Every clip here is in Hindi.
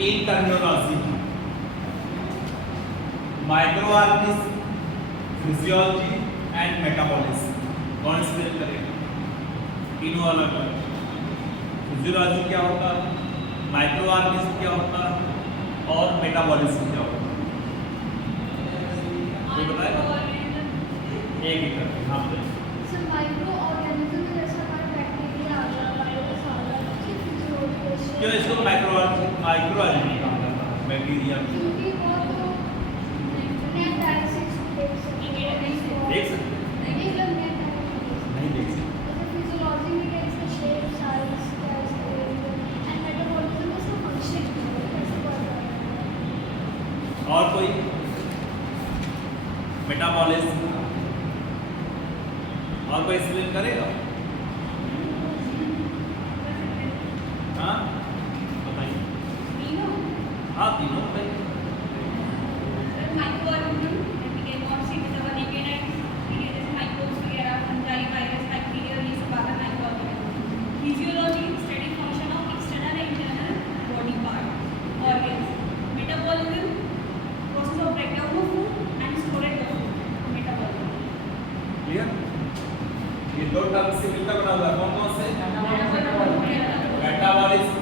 तीन terminology microorganism, physiology and metabolism. कौन एक्सप्लेन करेगा? तीनों अलग अलग। फिजियोलॉजी क्या होता है, माइक्रोऑर्गेनिज्म क्या होता है और मेटाबॉलिज्म क्या होता है, ये बताएगा? एक ही करके हाँ बताइए। क्यों इसको माइक्रोऑर्गेनिज्म कहा जाता है? बैक्टीरिया देख सकते नहीं देख सकते। और कोई मेटाबॉलिज्म और कोई एक्सप्लेन करेगा? हाँ बताइए। हाँ तीनों बताइए। Physiology study function of external and internal body part. Organs metabolism process of breakdown of food and storage of food. Metabolism clear? ये दो टर्म से मिलकर बना हुआ कौन कौन से? Metabolism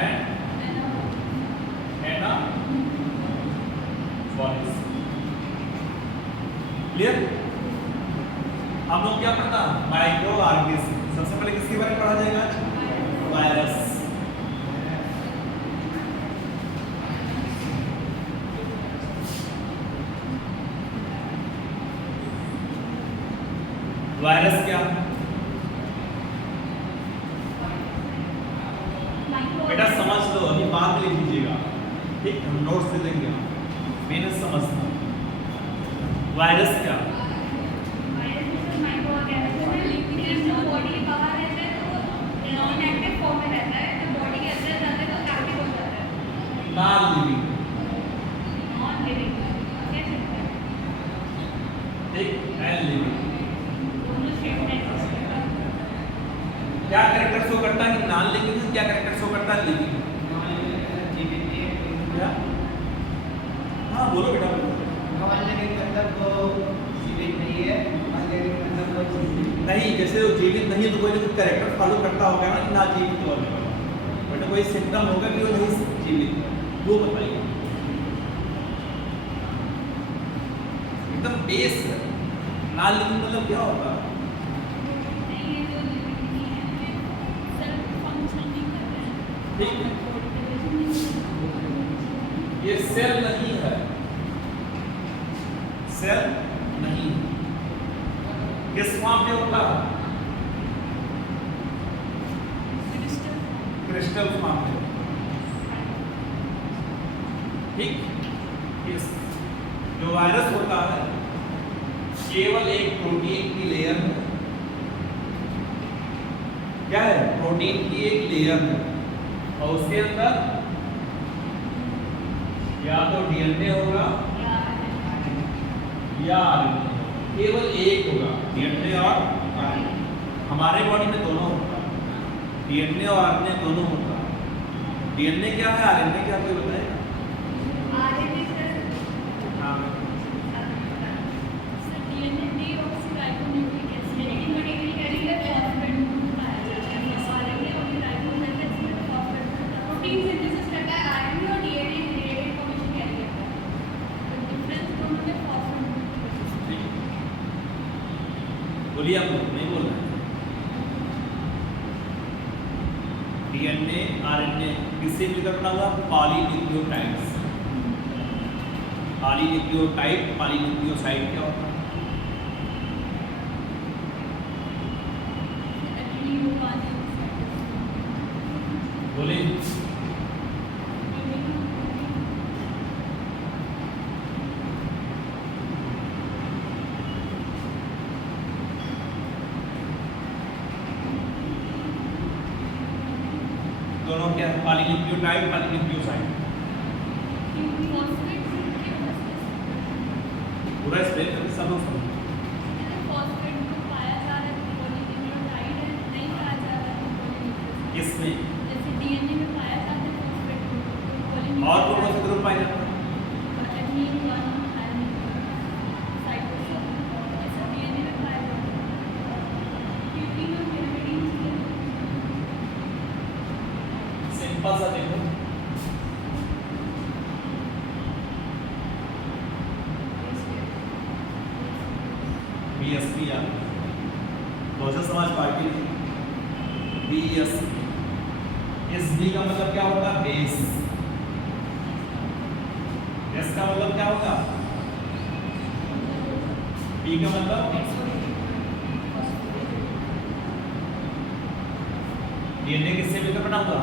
and clear? हम लोग क्या पढ़ना? Micro organism. सबसे पहले किसके बारे में पढ़ा जाएगा? वायरस। वायरस क्या? बेटा समझ लो, अभी बाद में लिख लीजिएगा, ठीक? हम नोट्स दे देंगे, मैंने समझना। वायरस क्या? नॉन लिविंग, ठीक? And living. क्या कैरेक्टर शो करता है? नॉन लिविंग क्या कैरेक्टर शो करता है? लिविंग। क्या? हाँ बोलो बेटा बोलो। नहीं, जैसे वो जीवित नहीं है तो कोई तो कैरेक्टर फॉलो करता होगा ना कि ना जीवित हो, बट कोई सिम्टम होगा कि वो नहीं जीवित है, वो बताइए। एकदम बेस है। नॉन लिविंग मतलब क्या होता है? ठीक है, ये सेल नहीं है, सेल नहीं। किस फॉर्म में होता है? क्रिस्टल फॉर्म में, ठीक? इस जो वायरस होता है केवल एक प्रोटीन की लेयर है। क्या है? प्रोटीन की एक लेयर है और उसके अंदर या तो डीएनए होगा या आरएनए, केवल एक होगा, डीएनए और आरएनए। हमारे बॉडी में दोनों होता है, डीएनए और आरएनए दोनों होता है। डीएनए क्या है, आरएनए क्या, कोई बताएगा? हाँ बोलिए, आप नहीं बोल रहे। डीएनए आरएनए किससे मिलकर बना हुआ? पॉलीन्यूक्लियोटाइड्स। पॉलीन्यूक्लियोटाइड, पॉलीन्यूक्लियोसाइड क्या होता है? बोले दोनों क्या? पॉलीन्यूक्लियोटाइड, पॉलीन्यूक्लियोसाइड। पूरा एक्सप्लेन करके सब लोग समझो। फॉस्फेट पाया जा रहा है, किसमें? जैसे डीएनए में और कौन से ग्रुप पाए जाते हैं? सिंपल सा देखो, बीएसपी या बहुजन समाज पार्टी ने बीएसपी, इस बी का मतलब क्या होगा? बेस। एस का मतलब क्या होगा? बी का मतलब डीएनए किससे मिलकर बना हुआ?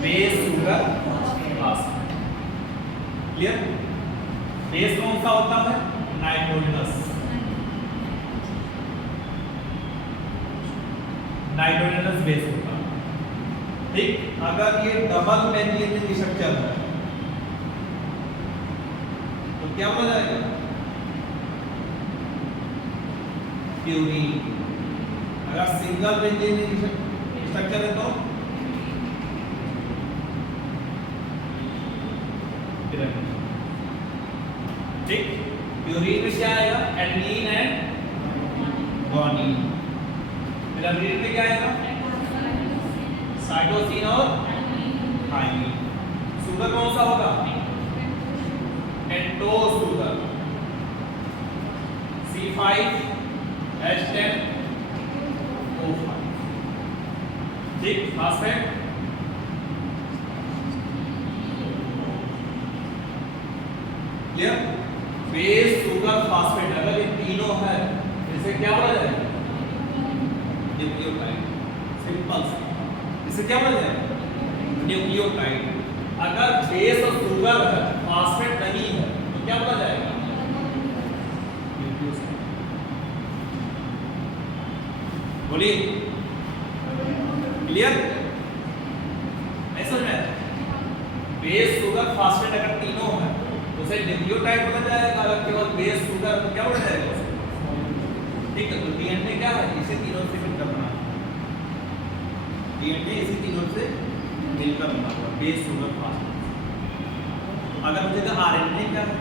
Base sugar phosphate. Clear? Base कौन सा होता है? नाइट्रोजनस। नाइट्रोजनस बेस होता है। ठीक, अगर ये डबल बेंजीन स्ट्रक्चर है तो क्या बोला जाएगा? प्यूरीन। अगर सिंगल बेंजीन स्ट्रक्चर है तो ठीक, प्यूरीन में क्या आएगा? Adenine and guanine. फिर अमीन में क्या आएगा? साइटोसिन और थाइमिन। शुगर कौन सा होगा? Pentose sugar, C5H10O5। ठीक, phosphate clear? Base sugar phosphate अगर ये तीनों है इसे क्या बोला जाएगा? न्यूक्लियोटाइड। सिंपल सा, इसे क्या बोला जाएगा? न्यूक्लियोटाइड। अगर बेस और शुगर है, फास्फेट नहीं है तो क्या बोला जाएगा? न्यूक्लियोसाइड। बोलिए, क्लियर? ऐसा में बेस शुगर फास्फेट अगर तीनों है तो उसे न्यूक्लियोटाइड बोला जाएगा। अगर केवल बेस शुगर तो क्या बोला जाएगा उसे? ठीक है, तो डीएनए क्या है? इसे तीनों से मिलकर बना हुआ। डीएनए इसी तीनों से मिलकर बना हुआ, बेस शुगर फास्फेट। अगर मुझे कहा आरएनए क्या है?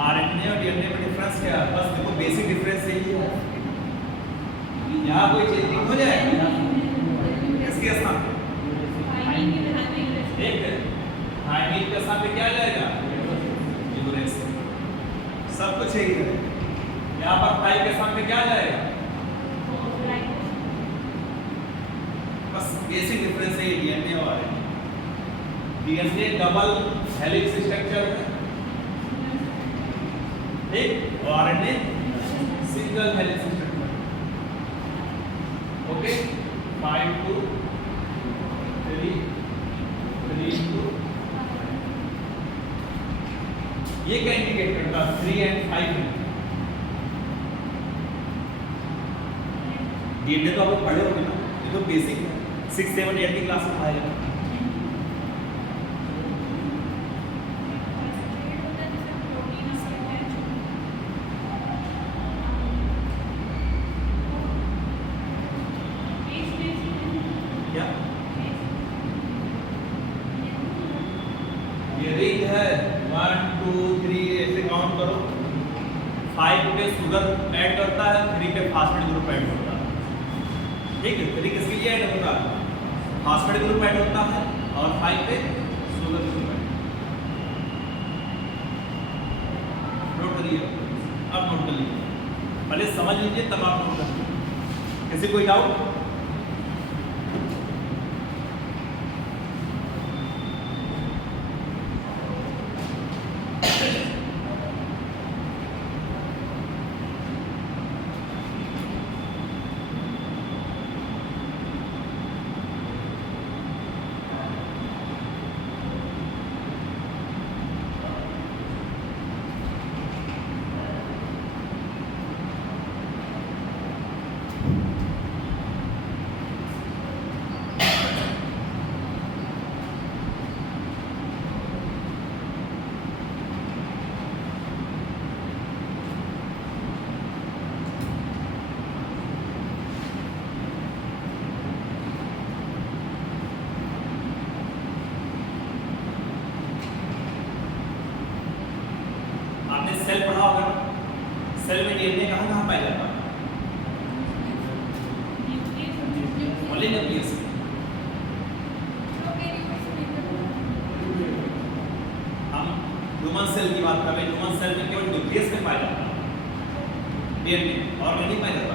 आरएनए और डीएनए में डिफरेंस क्या है? बस देखो, बेसिक डिफरेंस यही है। यहाँ कोई चेंजिंग हो जाएगा इसके स्थान पे? ठीक है, थाइमिन के स्थान पे क्या आ जाएगा? यूरेसिल। सब कुछ यही है। यहाँ पर 5 के स्थान पे क्या आ जाएगा? बस बेसिक डिफरेंस है डीएनए और RNA. DNA double helix structure है, ठीक, और RNA single helix structure. Okay, 5 to 3 3 to, ये क्या इंडिकेट करता है? 3 and 5 में डीएनए तो आप लोग पढ़े होंगे ना, ये तो बेसिक है, 6, 7, 8 की क्लास में पढ़ाया। क्या ये रिंग है? 1 2 3 ऐसे काउंट करो। 5 पे शुगर ऐड करता है, 3 पे फास्फेट ग्रुप ऐड होता है। ठीक है, 3 किसके लिए ऐड होता है? फास्फेट ग्रुप ऐड होता है, और 5 पे शुगर ग्रुप ऐड। नोट करिए, अब नोट कर लीजिए, पहले समझ लीजिए तब आप नोट कर लीजिए। किसी कोई डाउट? पाया जाता है? ओनली न्यूक्लियस में। हम ह्यूमन सेल की बात कर रहे हैं, ह्यूमन सेल में केवल न्यूक्लियस में पाया जाता है डीएनए, और में नहीं पाया जाता।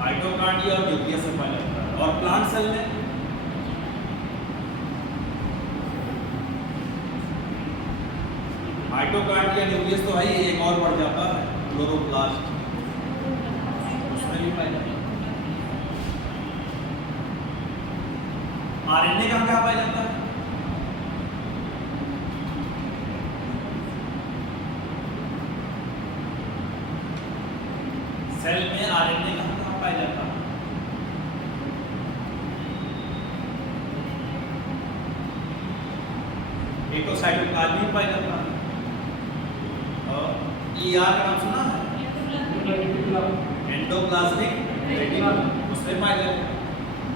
माइटोकॉन्ड्रिया और न्यूक्लियस में पाया जाता है। और प्लांट सेल में माइटोकॉन्ड्रिया न्यूक्लियस तो है ही, एक और बढ़ जाता है क्लोरोप्लास्ट, उसमें भी पाया जाता है। आरएनए का क्या पाया जाता है? सेल में आरएनए कहाँ पाया जाता है? एक तो साइटोप्लाज्म में पाया जाता है, और ईआर का नाम सुना है? एंडोप्लाज्मिक रेटिकुलम, उसमें पाया जाता है।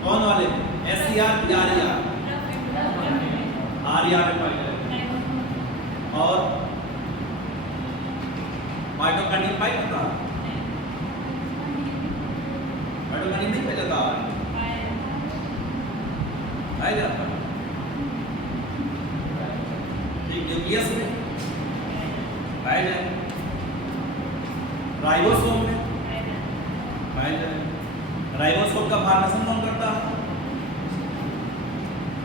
कौन वाले? एसईआर या आरईआर? आरईआर में पाया जाता है। और माइटोकॉन्ड्रिया पाया जाता है? माइटोकॉन्ड्रिया नहीं पाया जाता है, पाया जाता है। न्यूक्लियस में पाया जाए, राइबोसोम में पाया जाए। राइबोसोम का फॉर्मेशन कौन करता है?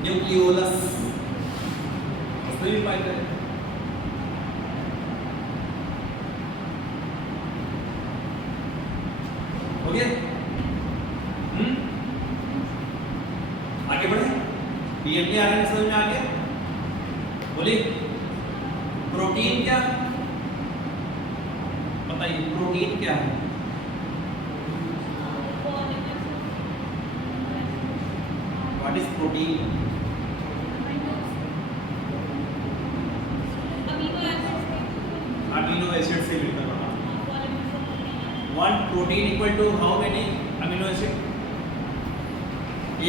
न्यूक्लियोलस, उसमें भी पाया जाए। हो गया? आगे बढ़े। डीएनए आरएनए समझ में आ गया? बोलिए प्रोटीन क्या है? बताइए प्रोटीन क्या है? What is protein? Amino acid से मिलकर बना। One protein equal to how many amino acid?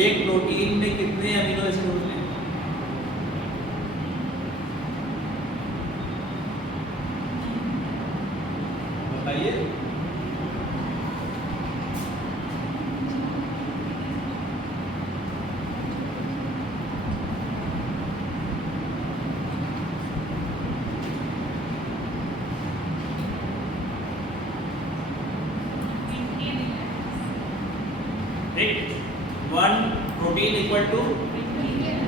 एक प्रोटीन में कितने अमीनो एसिड होते हैं? बताइए। ठीक, one protein equal to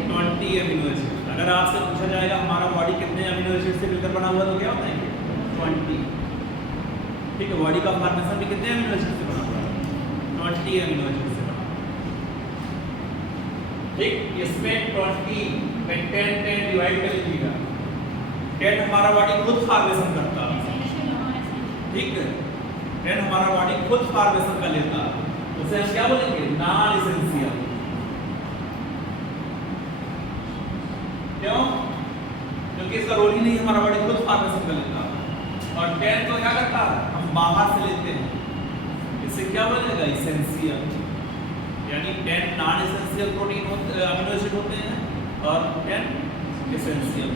20 amino acid. अगर आपसे पूछा जाएगा हमारा बॉडी कितने अमीनो एसिड से मिलकर बना हुआ, तो क्या बताएंगे? 20। ठीक है, बॉडी का फॉर्मेशन भी कितने अमीनो एसिड से बना हुआ है? 20 अमीनो एसिड से बना। ठीक, इसमें 20 में 10 डिवाइड कर लीजिएगा। 10 हमारा बॉडी खुद फॉर्मेशन करता है। ठीक है, 10 हमारा बॉडी खुद फॉर्मेशन कर लेता है, उसे हम क्या बोलेंगे? Non essential. क्यों? क्योंकि इसका रोल ही नहीं, हमारा बॉडी खुद फॉर्मेशन कर लेता है। और 10 तो क्या करता है? हम बाहर से लेते हैं, इससे क्या बनेगा? एसेंशियल। यानी 10 non essential protein amino acid होते हैं और 10 एसेंशियल।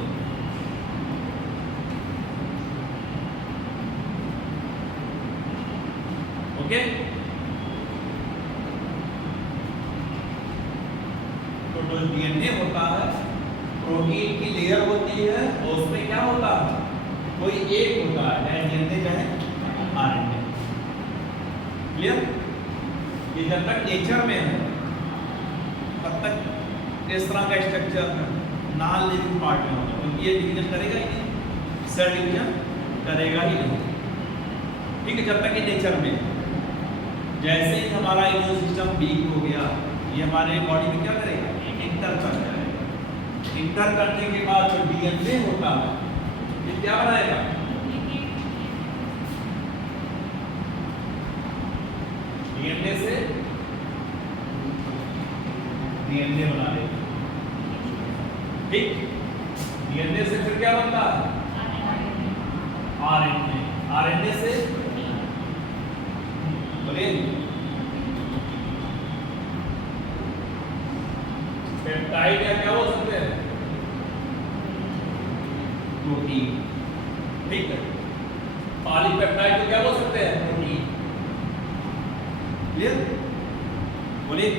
ओके, तो जो डीएनए होता है, प्रोटीन की लेयर होती है, और उसमें क्या होता है? कोई एक होता है डीएनए चाहे आरएनए। क्लियर? ये जब तक नेचर में है तब तक इस तरह का स्ट्रक्चर है, नॉन लिविंग पार्ट में होगा, क्योंकि ये डिवीजन करेगा ही नहीं, सेल डिवीजन करेगा ही नहीं। ठीक है, जब तक ये नेचर में है। जैसे ही हमारा इम्यून सिस्टम वीक हो गया, ये हमारे बॉडी में क्या करेगा? इंटर कर जाएगा। इंटर करने के बाद जो डीएनए होता है, ये क्या बनाएगा? डीएनए से डीएनए बना लेगा। ठीक, डीएनए से फिर क्या बनता है? आरएनए। आरएनए से बोलिए पेप्टाइड या क्या हो सकते हैं? प्रोटीन। ठीक है, पॉलीपेप्टाइड को क्या बोल सकते हैं? प्रोटीन। क्लियर? बोलिए,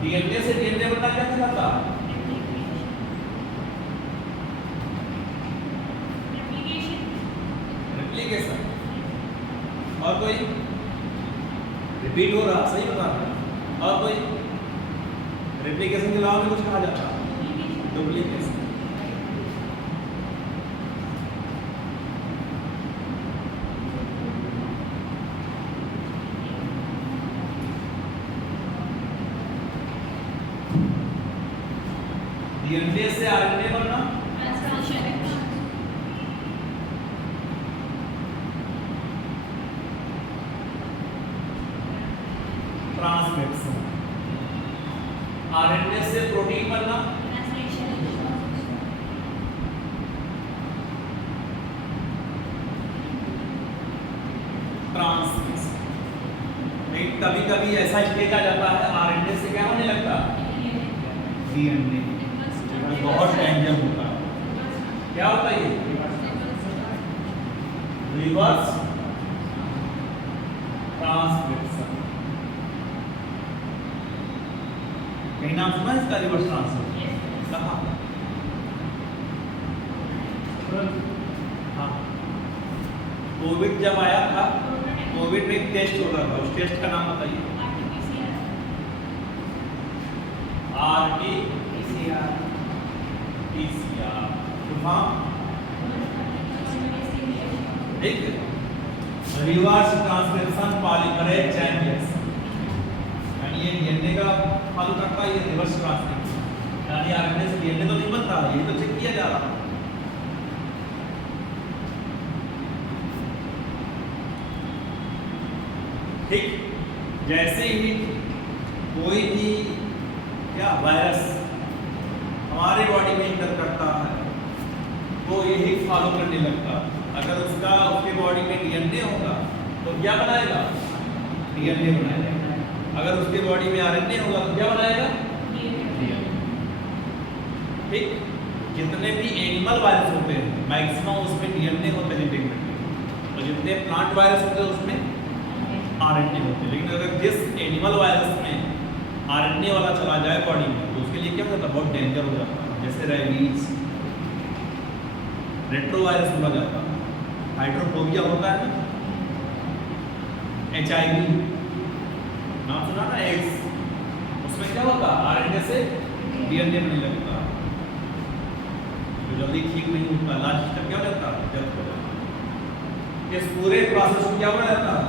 डीएनए से डीएनए बनना क्या कहलाता है? रेप्लिकेशन। और कोई? रिपीट हो रहा, सही बता रहा। और कोई? रेप्लिकेशन के अलावा भी कुछ कहा जाता है? डुप्लीकेशन। डीएनए से आरएनए बनना, ट्रांसक्रिप्शन। आरएनए से प्रोटीन बनना, ट्रांसक्रिप्शन। लेकिन कभी कभी ऐसा स्टेज आ जाता है आरएनए से क्या होने लगता है? डीएनए। बहुत डेंजर होता है। क्या होता है ये? Reverse transcription. कहीं नाम सुना है इसका? रिवर्स ट्रांसक्रिप्शन कहाँ? हाँ, कोविड जब आया था, कोविड में एक टेस्ट हो रहा था, उस टेस्ट का नाम बताइए। आरटीपीसीआर। ठीक है, reverse transcription polymerase chain reaction, यानी ये डीएनए का फॉलो करता है, ये रिवर्स ट्रांसक्रिप्शन, यानी आरएनए से डीएनए तो नहीं बन रहा, ये तो चेक किया जा रहा है। ठीक, जैसे ही कोई भी क्या वायरस हमारे बॉडी में इंटर करता है तो यही फॉलो करने लगता है। अगर उसके बॉडी में डीएनए होगा तो क्या बनाएगा? डीएनए बनाएगा। अगर उसके बॉडी में आरएनए होगा तो क्या बनाएगा? डीएनए। ठीक, जितने भी एनिमल वायरस होते हैं मैक्सिमम उसमें डीएनए होते हैं इंटीग्रेटेड, और जितने प्लांट वायरस होते हैं उसमें आरएनए होते हैं। लेकिन अगर जिस एनिमल वायरस में आरएनए वाला चला जाए बॉडी में तो उसके लिए क्या होता है? बहुत डेंजर हो जाता है। जैसे रेबीज, रेट्रोवायरस बोला जाता है, हाइड्रोफोबिया होता है ना, HIV नाम सुना ना, एड्स, उसमें क्या होता है? आरएनए से डीएनए बनने लगता है, तो जल्दी ठीक नहीं होता, लास्ट तक क्या हो जाता है? डेथ हो जाता है। इस पूरे प्रोसेस को क्या बोला जाता है?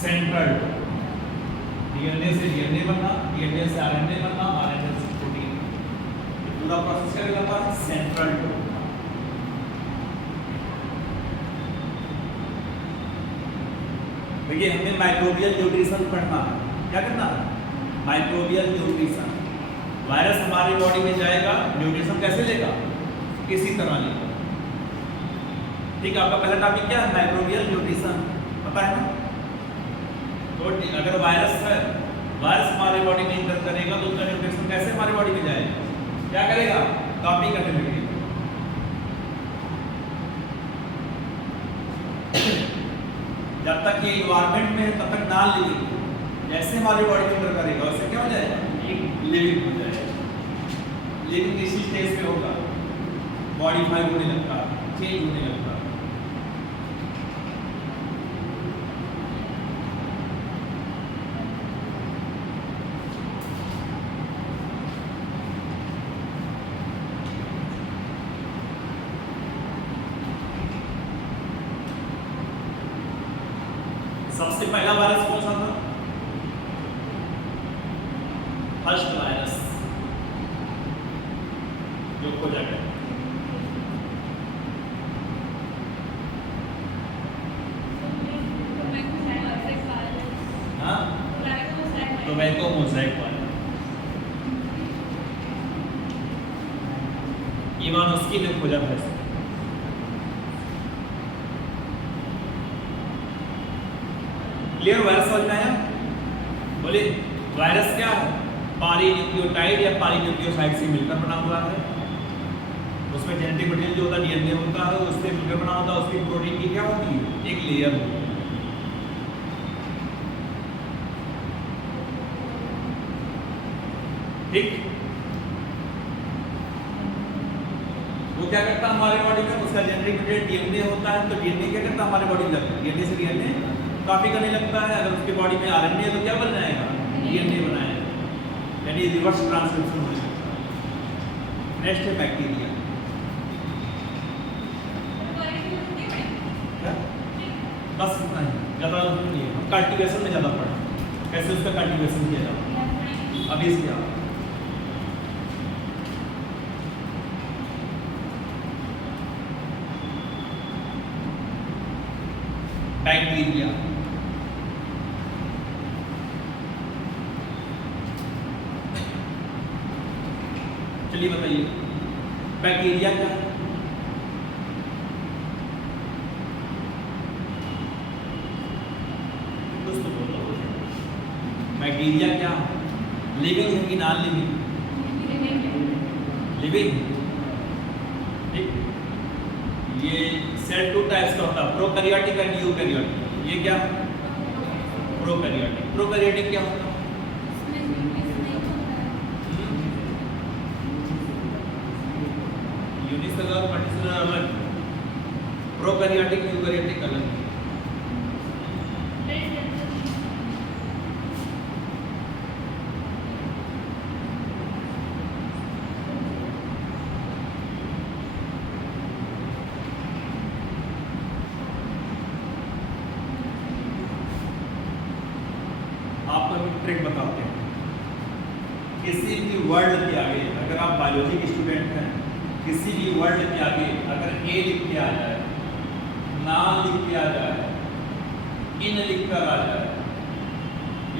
सेंट्रल। डीएनए से डीएनए बनना, डीएनए से आरएनए बनना, आरएनए से प्रोटीन, ये पूरा प्रोसेस क्या कहलाता है? सेंट्रल। देखिए, हमें माइक्रोबियल न्यूट्रिशन पढ़ना है। क्या करना है? Microbial nutrition. वायरस हमारी बॉडी में जाएगा, न्यूट्रिशन कैसे लेगा? इसी तरह लेगा। ठीक, आपका पहला टॉपिक क्या है? माइक्रोबियल न्यूट्रिशन, पता है ना? तो अगर वायरस है, वायरस हमारे बॉडी में इंटर करेगा तो उसका न्यूट्रिशन कैसे हमारे बॉडी में जाएगा? क्या करेगा? कॉपी करने लगेगा। जब तक ये इन्वायरमेंट में है तब तक नॉन लिविंग, जैसे हमारी बॉडी में इंटर करेगा वैसे क्या हो जाएगा? लिविंग हो जाएगा। लिविंग इसी स्टेज पे होगा, मॉडिफाई होने लगता है, चेंज होने लगता है। सबसे पहला वायरस कौन सा था? फर्स्ट वायरस जो खोजा गया। हाँ, टोबैको मोज़ेक वायरस। इवानोस्की ने खोजा था इसे। क्लियर? वायरस समझ में आया? बोलिए। वायरस क्या है? पॉलीन्यूक्लियोटाइड या पॉलीन्यूक्लियोसाइड से मिलकर बना हुआ है। उसमें जेनेटिक मटेरियल जो होता है डीएनए होता है, उससे मिलकर बना होता है। उसकी प्रोटीन की क्या होती है? एक लेयर होती है। ठीक, वो क्या करता है हमारे बॉडी में? उसका जेनेटिक मटेरियल डीएनए होता है, तो डीएनए क्या करता है हमारे बॉडी में लगता है, डीएनए से डीएनए कॉपी करने लगता है। अगर उसके बॉडी में आरएनए है तो क्या बन जाएगा? डीएनए बनाएगा, यानी रिवर्स ट्रांसक्रिप्शन हो जाएगा। नेक्स्ट है बैक्टीरिया। बस इतना ही, ज़्यादा नहीं है। हम कल्टीवेशन में ज़्यादा पढ़ें, कैसे उसका कल्टीवेशन किया जाता है। अभी इसके बाद बैक्टीरिया। चलिए बताइए बैक्टीरिया क्या है? कुछ तो बोलो। बैक्टीरिया क्या लिविंग है कि नॉन लिविंग? लिविंग। ठीक, ये सेल टू टाइप्स का होता है, प्रोकैरियोटिक एंड यूकैरियोटिक। ये क्या? प्रोकैरियोटिक। प्रोकैरियोटिक क्या होता है? यूनिसेलुलर मल्टीसेलुलर अलग, प्रोकैरियोटिक यूकैरियोटिक अलग। आपको एक ट्रिक बताते हैं। किसी भी वर्ड के आगे, अगर आप बायोलॉजी के स्टूडेंट हैं, किसी भी वर्ड के आगे अगर ए लिख के आ जाए, नॉन लिख के आ जाए, इन लिख कर आ जाए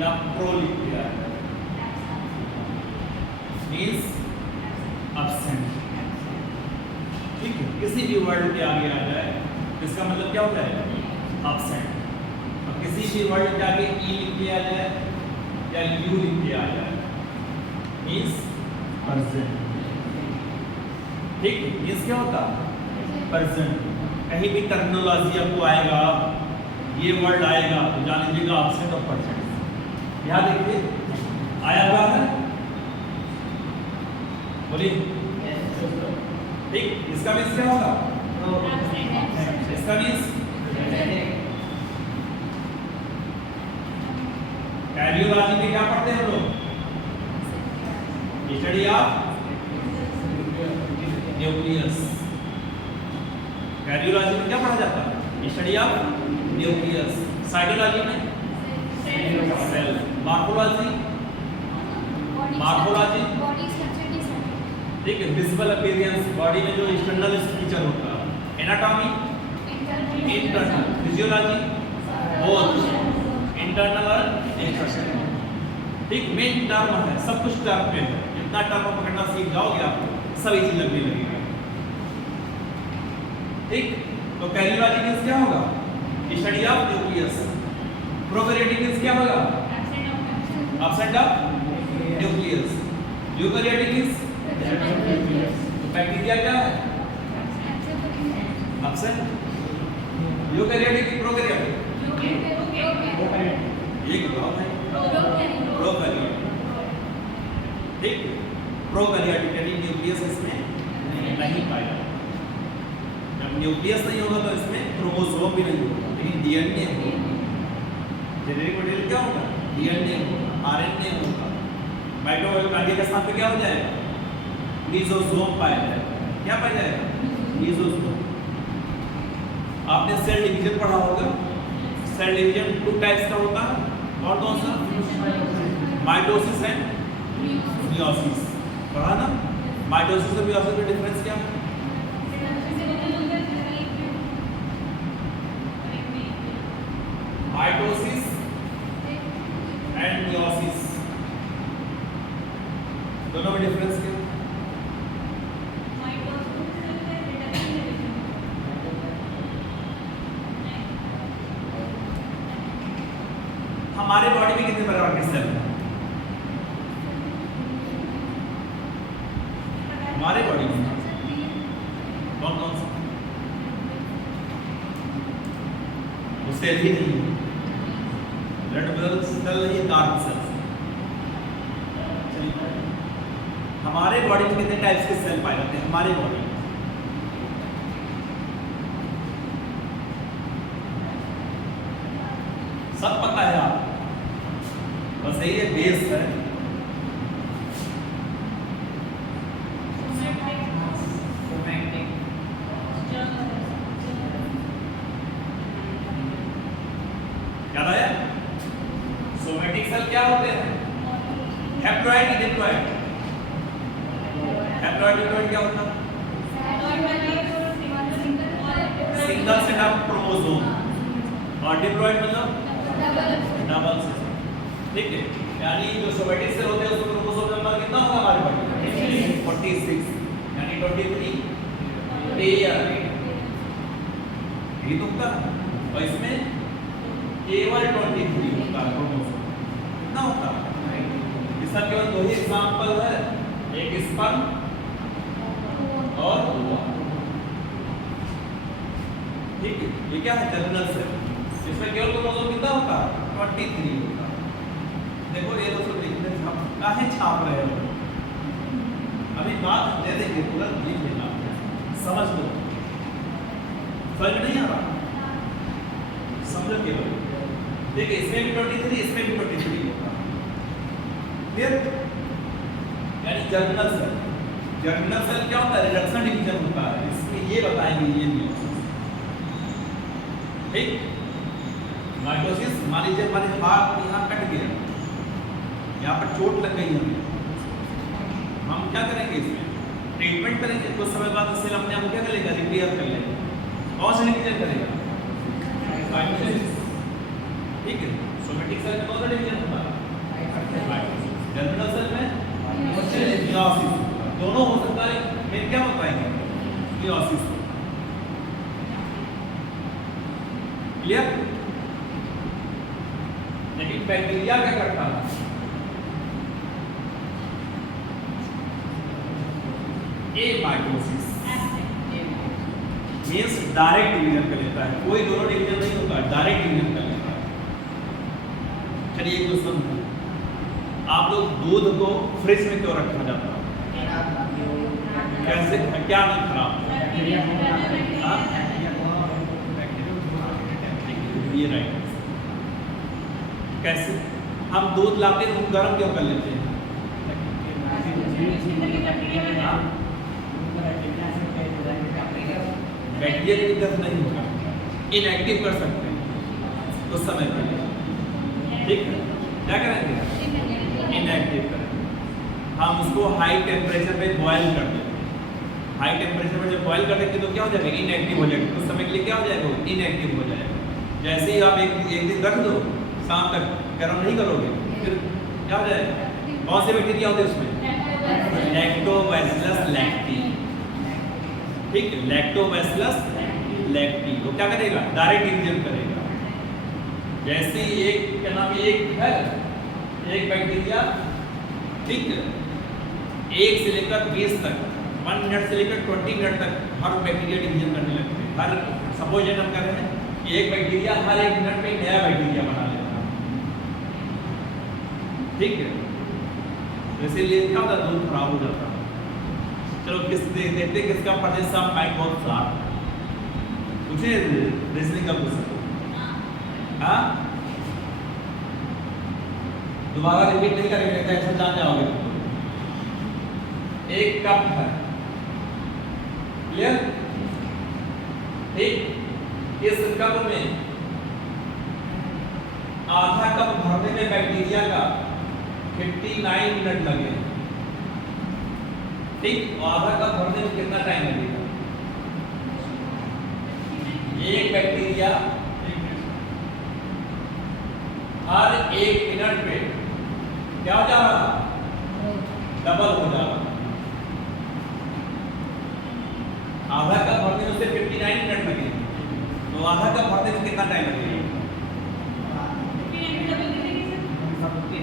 या प्रो लिख के आ जाए, मीन्स एब्सेंट। ठीक है, किसी भी वर्ड के आगे आ जाए इसका मतलब क्या होता है? एब्सेंट। अब किसी भी वर्ड के आगे ई लिख के आ जाए या यू लिख के आ जाए, मीन्स प्रेजेंट। ठीक, मीन्स क्या होता है? प्रेजेंट। कहीं भी टर्मिनोलॉजी आपको आएगा, ये वर्ड आएगा तो जान लीजिएगा एब्सेंट और प्रेजेंट। यहाँ देखिए आया हुआ है, बोलिए। ठीक, इसका मीन्स क्या होगा? इसका मीन्स कैरियोलॉजी में क्या पढ़ते हैं हम लोग? Study of nucleus. कैरियोलॉजी में क्या पढ़ा जाता है? Study of nucleus. साइटोलॉजी में सेल। मॉर्फोलॉजी ठीक है, विजिबल अपीयरेंस, बॉडी में जो एक्सटर्नल फीचर होता है। Anatomy internal. Physiology both internal और एक्सटर्नल। ठीक, मेन टर्म है, सब कुछ टर्म पे है। जितना टर्म पकड़ना सीख जाओगे आपको सब इजी लगने लगेगा। ठीक, तो कैरियोलॉजी मींस क्या होगा? Study of nucleus. Prokaryotic means क्या होगा? Absent of nucleus. Eukaryotic means bacteria क्या है? एब्सेंट। यूकैरियोटिक की प्रोकैरियोटिक? ये बताओ भाई। प्रोकैरियोटिक। ठीक, प्रोकैरियोटिक यानी न्यूक्लियस इसमें नहीं पाया। जब न्यूक्लियस नहीं होगा तो इसमें क्रोमोसोम भी नहीं होगा, लेकिन डीएनए होगा। जेनेटिक मटेरियल क्या होगा? डीएनए होगा, आरएनए होगा। माइटोकॉन्ड्रिया के स्थान पे क्या हो जाएगा? लीसोसोम पाया जाएगा। क्या पाया जाएगा? लीसोसोम। आपने सेल डिवीजन पढ़ा होगा। सेल डिवीजन 2 टाइप्स का होता है। और कौन सा? Mitosis and meiosis. पढ़ा ना? माइटोसिस और मियोसिस में डिफरेंस क्या है? माइटोसिस एंड मियोसिस दोनों में डिफरेंस क्या है? हमारे बॉडी में कितने प्रकार के सेल हैं? हमारे बॉडी में कौन कौन सा? उससे भी नहीं है, रेड ब्लड सेल नहीं है, डार्क सेल्स। चलिए, हमारे बॉडी में कितने टाइप्स के सेल पाए जाते हैं हमारे बॉडी में? सब पता है आप, बस यही है बेस है। याद आया? सोमैटिक सेल क्या होते हैं? हैप्लॉइड या डिप्लॉइड? हैप्लॉइड डिप्लॉइड क्या होता है? सिंगल सेट ऑफ क्रोमोसोम और डिप्लॉइड मतलब डबल सेट। ठीक है, यानी जो सोमैटिक सेल होते हैं उसमें क्रोमोसोम नंबर कितना होगा हमारे पास? 46, यानी 23 पेयर। ये तो होता है, और इसमें केवल 23 होता है क्रोमोसोम। कितना होता है? इसका केवल दो ही एग्जांपल है, एक स्पर्म और ओवा। ठीक है, ये क्या है? Terminal cell. इसमें केवल क्रोमोसोम कितना होता है? 23 होता है। देखो ये दोस्तों देखने हम काहे छाप रहे हो, अभी बात दे देंगे, तुरंत लिख लेना, समझ लो। समझ नहीं आ रहा? समझो केवल। देखिए, इसमें भी 23, इसमें भी 23 होता है। क्लियर? यानी जर्मिनल सेल। जर्मिनल सेल क्या होता है? रिडक्शन डिवीजन होता है। इसमें ये बताएंगे, ये भी। ठीक, माइटोसिस। मान लीजिए हमारे हाथ यहाँ कट गया, यहाँ पर चोट लग गई हमें, हम क्या करेंगे? इसमें ट्रीटमेंट करेंगे। कुछ समय बाद सेल अपने आप क्या करेगा? रिपेयर कर लेगा। कौन सा डिवीजन करेगा? माइटोसिस। ठीक है, सोमैटिक सेल में कौन सा डिवीजन होता है? जर्मिनल सेल में मियोसिस। दोनों हो सकता है, मैं क्या बताएंगे? मियोसिस। क्लियर? लेकिन बैक्टीरिया क्या करता है? एमाइटोसिस मींस डायरेक्ट डिवीजन कर लेता है। कोई दोनों डिवीजन नहीं होता, डायरेक्ट डिवीजन कर लेता है। चलिए एक क्वेश्चन, आप लोग दूध को फ्रिज में क्यों रखा जाता है? कैसे? क्या नहीं खराब? ये राइट। कैसे? हम दूध लाते हैं तो गर्म क्यों कर लेते हैं? बैक्टीरिया की दिक्कत नहीं होगा, इनएक्टिव कर सकते हैं उस समय के लिए। ठीक है, क्या करेंगे? इनएक्टिव करेंगे। हम उसको हाई टेम्परेचर पे बॉयल कर देंगे। हाई टेम्परेचर पे जब बॉयल कर देंगे तो क्या हो जाएगा? इनएक्टिव हो जाएगा। कुछ समय के लिए क्या हो जाएगा? इनएक्टिव हो जाएगा। जैसे ही आप एक दिन रख दो, शाम तक गर्म नहीं करोगे, फिर क्या हो जाएगा? कौन से बैक्टीरिया होते हैं उसमें? लैक्टोबैसिलस लैक्टी। ठीक है, लैक्टोबैसिलस लैक्टी वो क्या करेगा? डायरेक्ट डिवीजन करेगा। जैसे एक क्या नाम है, एक है एक बैक्टीरिया, ठीक है, 1 से लेकर 20 तक, 1 मिनट से लेकर 20 मिनट तक हर बैक्टीरिया डिवीजन करने लगते हैं। हर सपोज हम कर रहे हैं, एक बैक्टीरिया हर 1 मिनट में नया बैक्टीरिया बना लेता है। ठीक है, इसीलिए क्या होता है? दूध खराब हो जाता है। चलो देखते किसका परचेस ऑफ माइंड बहुत शार्प। पूछे रीजनिंग का क्वेश्चन। हाँ, दोबारा रिपीट नहीं करेंगे, टेंशन जान जाओगे। एक कप है, क्लियर? ठीक, इस कप में आधा कप भरने में बैक्टीरिया का 59 मिनट लगे। ठीक, आधा कप भरने में कितना टाइम लगेगा? एक बैक्टीरिया हर 1 मिनट पे क्या हो जा रहा? डबल हो जा रहा। आधा कप भरने में उसे 59 मिनट लगे, तो आधा कप भरने में कितना टाइम लगेगा?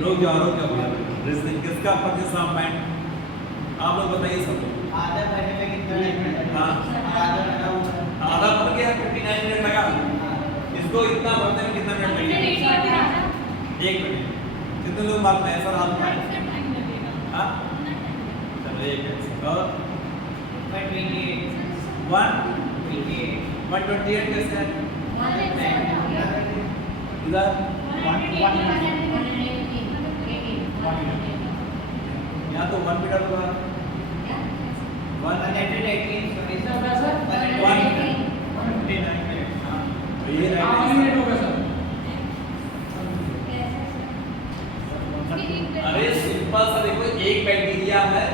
रुक जाओ भैया, रीजनिंग किसका परचेस ऑफ माइंड? आप लोग बताइए सब लोग। आधा करने में कितना टाइम लगेगा? हाँ। आधा घंटा हुआ। आधा भर गया 59 मिनट लगा। इसको इतना भरने में कितना मिनट लगेगा? 1 मिनट। कितने लोग मालूम है सर? हाथ में हाँ चलो 1 मिनट और 128 128 कैसे है इधर? यहाँ तो 1 मीटर होगा। 118 159 मिनट। हाँ तो ये राइट अरे सिंपल सा देखो, एक बैक्टीरिया है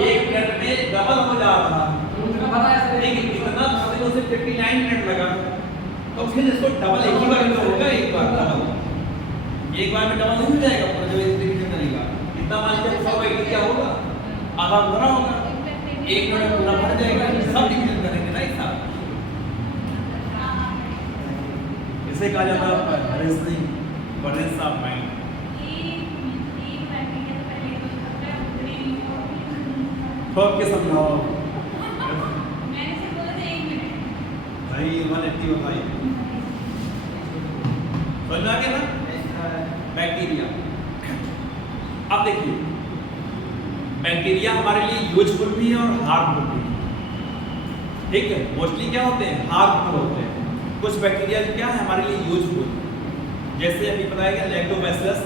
1 मिनट में डबल हो जा रहा है। लेकिन इतना समझ लो, सिर्फ 59 मिनट लगा। तो फिर इसको डबल एक ही बार में तो होगा, एक बार डबल एक बार में डबल नहीं हो जाएगा पूरा जब डिवीजन करेगा। इतना मान लीजिए 100 बैक्टीरिया होगा, आधा भरा होगा, 1 मिनट में पूरा भर जाएगा। सब डिवीजन करेंगे ना हिसाब। इसे कहा जाता है रेसलिंग बैलेंस ऑफ माइंड। ठोक के समझाओ भाई। 180 होता है, समझ में आ गया ना? बैक्टीरिया। अब देखिए, बैक्टीरिया हमारे लिए यूजफुल भी है और हार्मफुल भी है। ठीक है, मोस्टली क्या होते हैं? हार्मफुल होते हैं। कुछ बैक्टीरिया क्या है हमारे लिए यूजफुल, जैसे अभी बताया गया लैक्टोबैसिलस,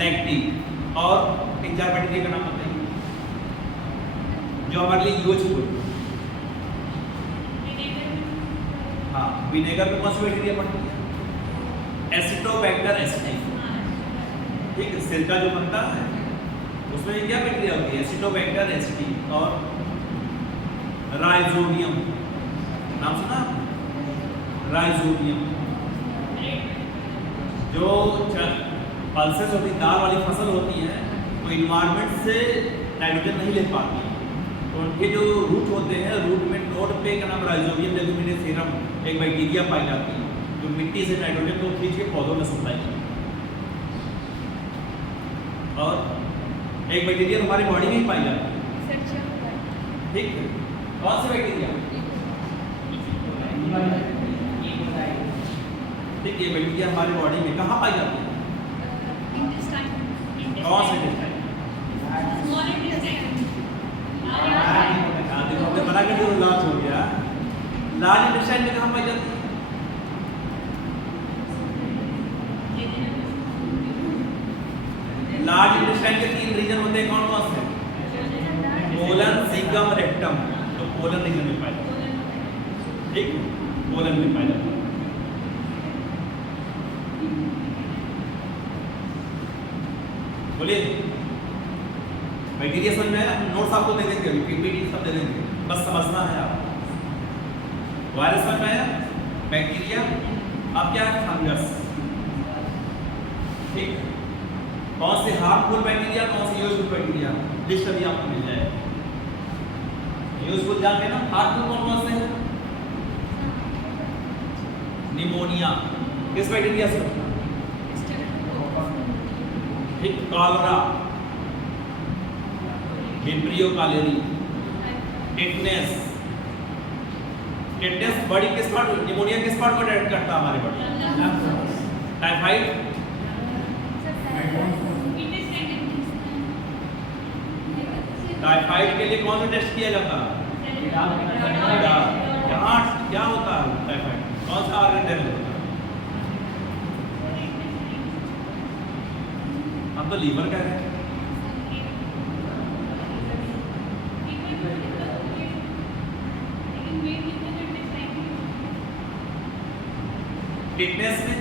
लैक्टी, और 3-4 बैक्टीरिया का नाम बताइए जो हमारे लिए यूजफुल। हाँ, विनेगर में कौन सी बैक्टीरिया पड़ती है? एसिटोबैक्टर एसिटी। ठीक है, सिरका जो बनता है उसमें क्या बैक्टीरिया होती है? एसिटोबैक्टर एसिटी और राइजोबियम। नाम सुना आपने? राइजोबियम। जो पल्सेस होती, दाल वाली फसल होती है, वो इन्वायरमेंट से नाइट्रोजन नहीं ले पाती, तो उनके जो रूट होते हैं, रूट में नोड पे का नाम राइजोबियम लेगुमिनेसियम एक बैक्टीरिया पाई जाती है, जो मिट्टी से नाइट्रोजन को खींच के पौधों में सप्लाई करती है। और एक बैक्टीरिया हमारी बॉडी में ही पाई जाती है। ठीक है, कौन सी बैक्टीरिया? ठीक है, बैक्टीरिया हमारी बॉडी में कहाँ पाई जाती है? कौन से इंटेस्टाइन? देखो हमने बना के जो लार्ज हो गया, लार्ज इंटेस्टाइन में कहाँ पाई जाती है? लार्ज इंटेस्टाइन के 3 रीजन होते हैं, कौन कौन से? Colon, caecum, rectum. तो कोलन रीजन में पाई जाती है। ठीक, कोलन में पाई जाती है। बोलिए, बैक्टीरिया समझ में आया? नोट्स आपको दे देंगे, पीपीटी सब दे देंगे, बस समझना है आपको। वायरस समझ में आया? बैक्टीरिया। अब क्या है? फंगस। ठीक, कौन से हार्मफुल बैक्टीरिया, कौन से यूजफुल बैक्टीरिया, लिस्ट अभी आपको मिल जाएगा। यूजफुल जान लेना। हार्मफुल कौन कौन से हैं? निमोनिया किस बैक्टीरिया से होता है? ठीक, cholera, vibrio cholerae, tetanus. Tetanus body किस पार्ट, निमोनिया किस पार्ट को अटैक करता है हमारे बॉडी? टाइफाइड, टाइफाइड के लिए कौन सा टेस्ट किया जाता है? यहाँ क्या होता है टाइफाइड? कौन सा ऑर्गन डैमेज होता है? हम तो लीवर कह रहे हैं। टिटनेस में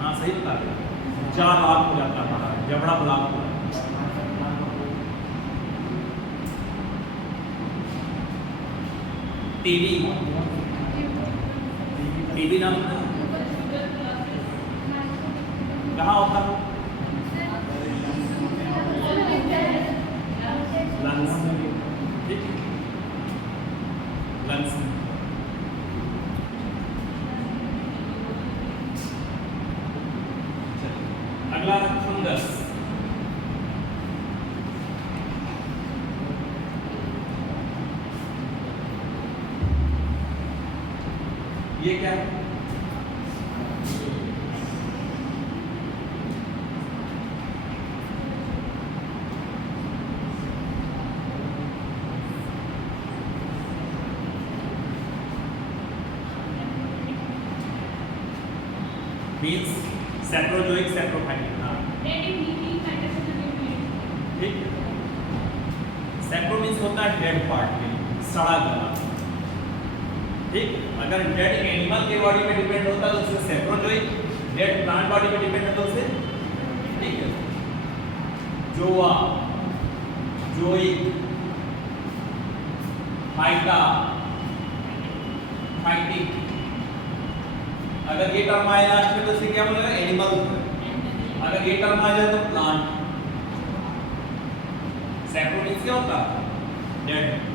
हाँ सही बता रहे, जान ब्लॉक हो जाता है हमारा, जबड़ा ब्लॉक हो जाता है। टीबी, टीबी नाम सुना? कहाँ होता है? लंग्स। ठीक, लंग्स। अगला फंगस, ये क्या है? Means saprozoic saprophytic. हाँ Dead in neatly cytoplasmic ठीक है। सैप्रो मीन्स होता है डेड पार्ट के, सड़ा गला। ठीक, अगर डेड एनिमल के बॉडी पे डिपेंड होता है तो उससे सैप्रोजोइक, डेड प्लांट बॉडी पे डिपेंड है तो उससे ठीक है जोआ, जोइक, फाइटा, फाइटिक। अगर ये टर्म आए लास्ट में तो उसे क्या बोलेगा? एनिमल। अगर ये टर्म आ जाए तो प्लांट। सैप्रो मीन्स क्या होता है? डेड।